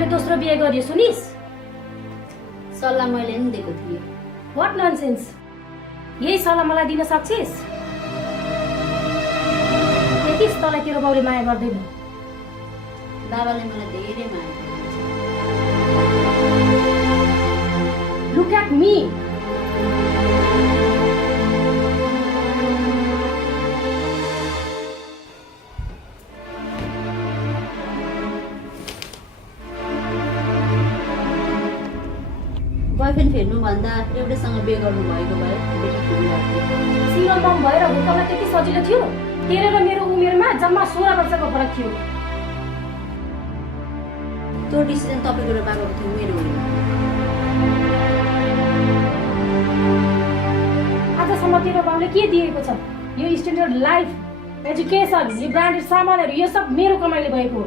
बाबुले दोस्रो बिहे गरियो सुनिस्? सल्लाह मैले नि दिएको थिएँ। What nonsense! यही सल्लाह मलाई दिन सक्छिस्? देखिस् तँलाई तेरो बाउले माया गर्दैन। बाबाले मलाई धेरै माया गर्नुहुन्छ। Look at me. बयफ्रेन्ड फेर्नुभन्दा एउटैसँग बिहे गर्नुभएको भए बेटी फेर्नुभएको। सिङ्गल मम भएर हुर्काउन त्यति सजिलो थियो? तेरो र मेरो उमेरमा जम्मा 16 वर्षको फरक थियो। त्यो डिसिजन तपाईँको र बाबाको थियो, मेरो होइन। आजसम्म तेरो बाउले के दिएको छ? यो स्ट्यान्डर्ड लाइफ, एजुकेसन, यो ब्रान्डेड सामानहरू, यो सब मेरो कमाइले भएको हो।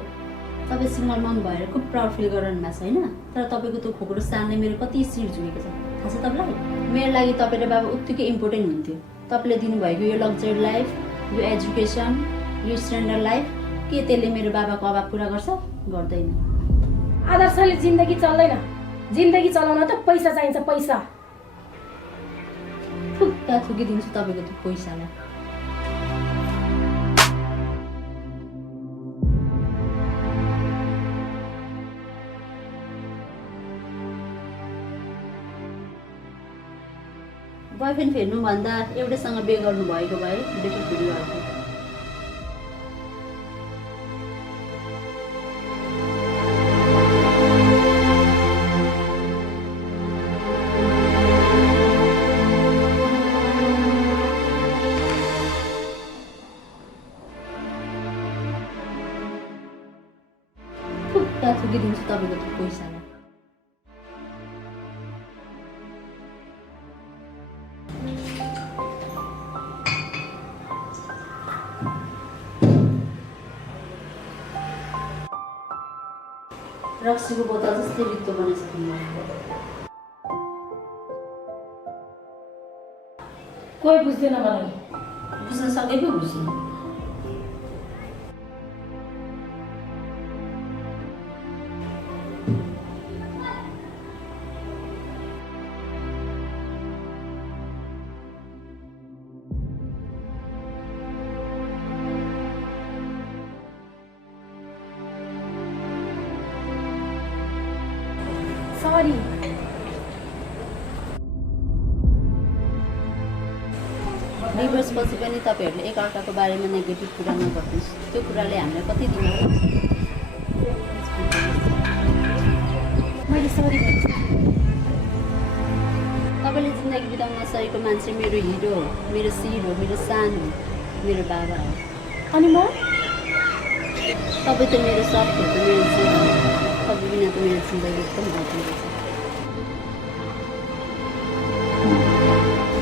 तपाईँ सिङ्गल मम भएर खुब प्राउड फिल गर्नु भएको छैन? तर तपाईँको त्यो खोक्रो सानले मेरो कति शिर झुकेको छ थाहा छ तपाईँलाई? मेरो लागि तपाईँ र बाबा उत्तिकै इम्पोर्टेन्ट हुन्थ्यो। तपाईँले दिनुभएको यो लग्जरी लाइफ, यो एजुकेसन, यो स्ट्यान्डर्ड लाइफ, के त्यसले मेरो बाबाको अभाव पुरा गर्छ? गर्दैन। आदर्शले जिन्दगी चल्दैन। जिन्दगी चलाउन त पैसा चाहिन्छ, पैसा। थुक्का थुकिदिन्छु तपाईँको त्यो पैसालाई। बयफ्रेन्ड फेर्नुभन्दा एउटैसँग बिहे गर्नुभएको भए बेटी फेर्नुभएको। थुक्का थुकिदिन्छु तपाईँको त्यो पैसालाई। रक्सीको बोतल जस्तै रित्तो बनाइसक्नु। कोही बुझ्दैन मलाई। बुझ्न सकेको बुझ्नु। सरी। डिभोर्स पछि पनि तपाईँहरूले एकअर्काको बारेमा नेगेटिभ कुरा नगर्नुहोस्। त्यो कुराले हामीलाई कति दिमाग लाग्छ। मैले सरी भनेँ। तपाईँले जिन्दगी बिताउन नसकेको मान्छे मेरो हिरो हो, मेरो शिर हो, मेरो सान हो, मेरो बाबा हो। अनि म? तपाईँ त मेरो सब हो, मेरो जीवन हो। तपाईँ बिना त मेरो जिन्दगी एकदम अधुरो छ।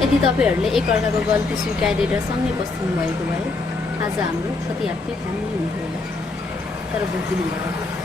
यदि तपाईँहरूले एकअर्काको गल्ती स्वीकारेर सँगै बस्नु भएको भए आज हाम्रो कति ह्याप्पी फ्यामिली हुन्थ्यो होला। तर बुझ्दिनु भयो।